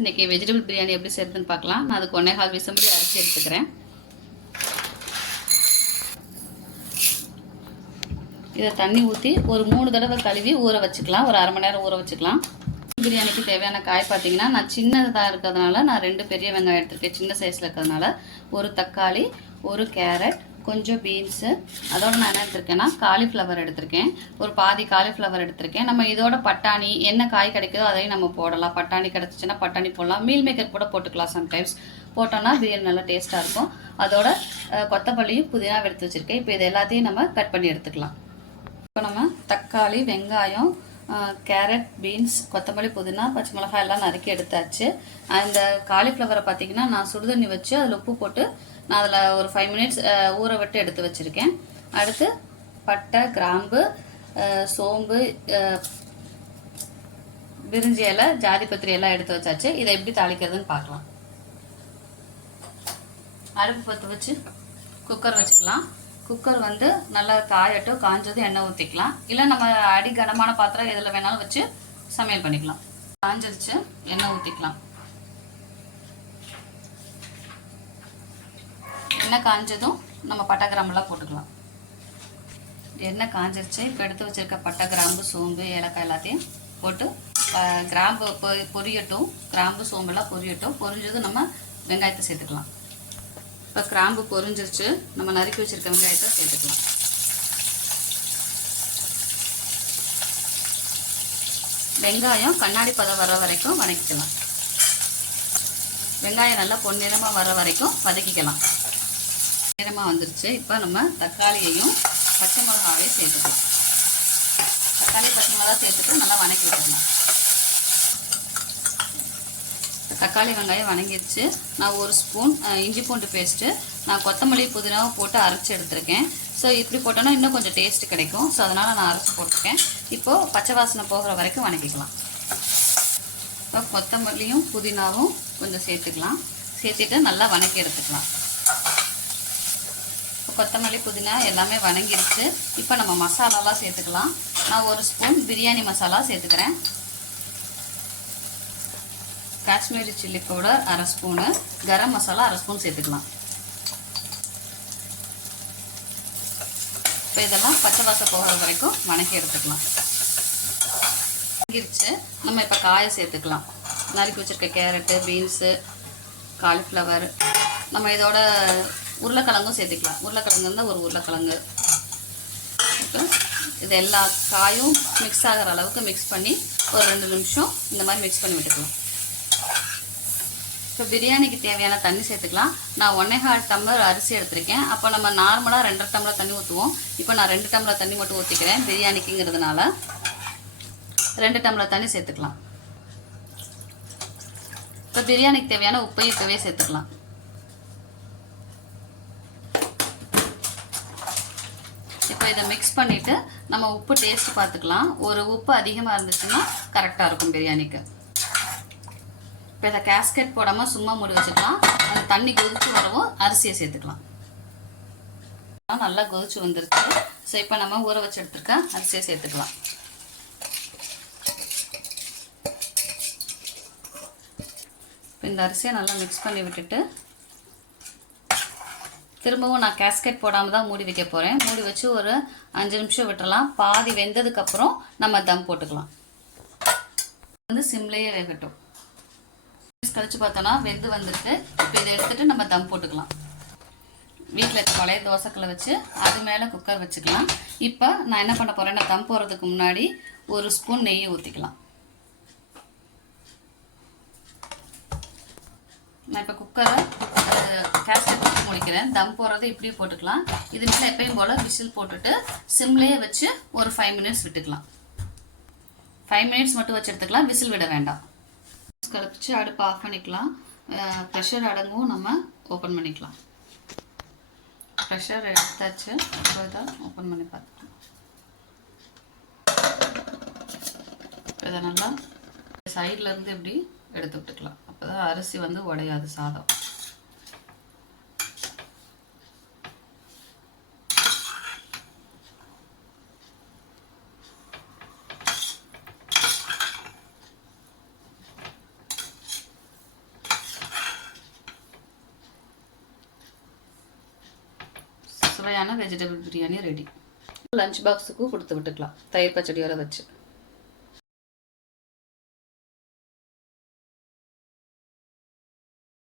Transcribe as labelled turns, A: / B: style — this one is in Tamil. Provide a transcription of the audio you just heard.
A: இன்றைக்கி வெஜிடபிள் பிரியாணி எப்படி செய்யறதுன்னு பார்க்கலாம். நான் அதுக்கு ஒன்றே கால் விசம்படி அரைச்சி எடுத்துக்கிறேன். இதை தண்ணி ஊற்றி ஒரு மூணு தடவை கழுவி ஊற வச்சுக்கலாம். ஒரு அரை மணி நேரம் ஊற வச்சுக்கலாம். பிரியாணிக்கு தேவையான காய் பார்த்தீங்கன்னா நான் சின்னதாக இருக்கிறதுனால நான் ரெண்டு பெரிய வெங்காயம் எடுத்திருக்கேன். சின்ன சைஸில் இருக்கிறதுனால ஒரு தக்காளி ஒரு கேரட் கொஞ்சம் பீன்ஸு அதோட நான் என்ன எடுத்திருக்கேன்னா காலிஃப்ளவர் எடுத்திருக்கேன். ஒரு பாதி காலிஃப்ளவர் எடுத்திருக்கேன். நம்ம இதோட பட்டாணி என்ன காய் கிடைக்குதோ அதையும் நம்ம போடலாம். பட்டாணி கிடச்சிச்சின்னா பட்டாணி போடலாம். மீல் மேக்கர் கூட போட்டுக்கலாம் சம்டைம்ஸ் போட்டோம்னா பிரியாணி நல்லா டேஸ்ட்டாக இருக்கும். அதோட கொத்தமல்லியும் புதினா எடுத்து வச்சுருக்கேன். இப்போ இது எல்லாத்தையும் நம்ம கட் பண்ணி எடுத்துக்கலாம். இப்போ நம்ம தக்காளி வெங்காயம் கேரட் பீன்ஸ் கொத்தமல்லி புதினா பச்சை மிளகாய் எல்லாம் நறுக்கி எடுத்தாச்சு. அந்த காலிஃப்ளவரை பார்த்தீங்கன்னா நான் சுடுதண்ணி வச்சு அதில் உப்பு போட்டு நான் அதில் ஒரு ஃபைவ் மினிட்ஸ் ஊற விட்டு எடுத்து வச்சுருக்கேன். அடுத்து பட்டை கிராம்பு சோம்பு ஆஹ், பிரிஞ்சி இலை ஜாதிபத்திரி எல்லாம் எடுத்து வச்சாச்சு. இதை எப்படி தாளிக்கிறதுன்னு பார்க்கலாம். அடுப்பு பற்ற வச்சு குக்கர் வச்சுக்கலாம். குக்கர் வந்து நல்லா காயட்டும் காஞ்சதும் எண்ணெய் ஊற்றிக்கலாம் இல்லை நம்ம அடி கனமான பாத்திரம் எதில் வேணாலும் வச்சு சமையல் பண்ணிக்கலாம். காஞ்சிருச்சு எண்ணெய் ஊற்றிக்கலாம் எண்ணெய் காஞ்சதும் நம்ம பட்டை கிராம்பெல்லாம் போட்டுக்கலாம். எண்ணெய் காஞ்சிருச்சு. இப்போ எடுத்து வச்சிருக்க பட்டை கிராம்பு சோம்பு ஏலக்காய் எல்லாத்தையும் போட்டு கிராம்பு பொ- பொரியட்டும். கிராம்பு சோம்பெல்லாம் பொரியட்டும். பொரிஞ்சதும் நம்ம வெங்காயத்தை சேர்த்துக்கலாம். இப்போ கிராம்பு பொரிஞ்சிருச்சு. நம்ம நறுக்கி வச்சிருக்க வெங்காயத்தை சேர்த்துக்கலாம். வெங்காயம் கண்ணாடி பதம் வர வரைக்கும் வதக்கிக்கலாம். வெங்காயம் நல்லா பொன்னிறமாக வர வரைக்கும் வதக்கிக்கலாம். நேரமாக வந்துருச்சு. இப்போ நம்ம தக்காளியையும் பச்சை மிளகாவையும் சேர்த்துக்கலாம். தக்காளி பச்சை மிளகா சேர்த்துட்டு நல்லா வதக்கி விட்டுக்கலாம் தக்காளி வெங்காயம் வணங்கிருச்சு. நான் ஒரு ஸ்பூன் இஞ்சி பூண்டு பேஸ்ட்டு நான் கொத்தமல்லி புதினாவும் போட்டு அரைச்சி எடுத்திருக்கேன். ஸோ இப்படி போட்டோன்னா இன்னும் கொஞ்சம் டேஸ்ட் கிடைக்கும். ஸோ அதனால் நான் அரைச்சி போட்டிருக்கேன். இப்போது பச்சை வாசனை போகிற வரைக்கும் வணக்கிக்கலாம். இப்போ கொத்தமல்லியும் புதினாவும் கொஞ்சம் சேர்த்துக்கலாம். சேர்த்துட்டு நல்லா வணக்கி எடுத்துக்கலாம். கொத்தமல்லி புதினா எல்லாமே வணங்கிருச்சு. இப்போ நம்ம மசாலாலாம் சேர்த்துக்கலாம். நான் ஒரு ஸ்பூன் பிரியாணி மசாலா சேர்த்துக்கிறேன். காஷ்மீரி சில்லி பவுடர் அரை ஸ்பூனு. கரம் மசாலா அரை ஸ்பூன் சேர்த்துக்கலாம். இப்போ இதெல்லாம் பச்சை வாசம் போகிற வரைக்கும் வணக்கி எடுத்துக்கலாம். வணங்கிருச்சு. நம்ம இப்போ காயை சேர்த்துக்கலாம். நறுக்கி வச்சுருக்க கேரட்டு பீன்ஸு காலிஃப்ளவர் நம்ம இதோட உருளைக்கிழங்கும் சேர்த்துக்கலாம். உருளைக்கிழங்கு இருந்தால் ஒரு உருளைக்கிழங்கு. இது எல்லா காயும் மிக்ஸ் ஆகிற அளவுக்கு மிக்ஸ் பண்ணி ஒரு ரெண்டு நிமிஷம் இந்த மாதிரி மிக்ஸ் பண்ணி விட்டுக்கலாம். இப்போ பிரியாணிக்கு தேவையான தண்ணி சேர்த்துக்கலாம். நான் ஒன்னே கால் டம்ளர் அரிசி எடுத்திருக்கேன். அப்போ நம்ம நார்மலாக ரெண்டரை டம்ளர் தண்ணி ஊற்றுவோம் இப்போ நான் ரெண்டு டம்ளர் தண்ணி மட்டும் ஊற்றிக்கிறேன் பிரியாணிக்குங்கிறதுனால. ரெண்டு டம்ளர் தண்ணி சேர்த்துக்கலாம். இப்போ பிரியாணிக்கு தேவையான உப்பையும் இப்போவே சேர்த்துக்கலாம். இதை மிக்ஸ் பண்ணிவிட்டு நம்ம உப்பு டேஸ்ட் பார்த்துக்கலாம். ஒரு உப்பு அதிகமாக இருந்துச்சுன்னா கரெக்டாக இருக்கும் பிரியாணிக்கு. இப்போ இதை கேஸ்கெட் போடாமல் சும்மா மூடி வச்சுக்கலாம். அந்த தண்ணி கொதிச்சு வரவும் அரிசியை சேர்த்துக்கலாம். நல்லா கொதிச்சு வந்துருச்சு ஸோ இப்போ நம்ம ஊற வச்சு எடுத்துருக்க அரிசியை சேர்த்துக்கலாம். இப்போ இந்த அரிசியை நல்லா மிக்ஸ் பண்ணி விட்டுட்டு திரும்பவும் நான் கேஸ்கெட் போடாமல் தான் மூடி வைக்க போகிறேன் மூடி வச்சு ஒரு அஞ்சு நிமிஷம் விட்டுறலாம். பாதி வெந்ததுக்கப்புறம் நம்ம தம் போட்டுக்கலாம். வந்து சிம்லேயே வேகட்டும். கழிச்சு பார்த்தோன்னா வெந்து வந்துட்டு இப்போ இதை எடுத்துகிட்டு நம்ம தம் போட்டுக்கலாம். வீட்டில் இருக்க பழைய தோசைக்கல்லை வச்சு அது மேலே குக்கர் வச்சுக்கலாம். இப்போ நான் என்ன பண்ண போகிறேன்னா தம் போடுறதுக்கு முன்னாடி ஒரு ஸ்பூன் நெய்யை ஊற்றிக்கலாம் நான் இப்போ குக்கரை வைக்கிறேன். தம் போடுறது இப்படி போட்டுக்கலாம். இது மேலே எப்பயும் போல் விசில் போட்டுட்டு சிம்லேயே வச்சு ஒரு ஃபைவ் மினிட்ஸ் விட்டுக்கலாம். ஃபைவ் மினிட்ஸ் மட்டும் வச்சு எடுத்துக்கலாம். விசில் விட வேண்டாம். கழிச்சு அடுப்பு ஆஃப் பண்ணிக்கலாம். ப்ரெஷர் அடங்கவும் நம்ம ஓப்பன் பண்ணிக்கலாம். ப்ரெஷர் எடுத்தாச்சு. இப்போ இதை ஓப்பன் பண்ணி பார்த்துக்கலாம். இதை நல்லா சைட்லேருந்து இப்படி எடுத்து விட்டுக்கலாம். அப்போ தான் அரிசி வந்து உடையாது சாதம். சுவையான வெஜிடபிள் பிரியாணி ரெடி லஞ்ச் பாக்ஸுக்கும் கொடுத்து விட்டுக்கலாம். தயிர் பச்சடியோட வச்சு.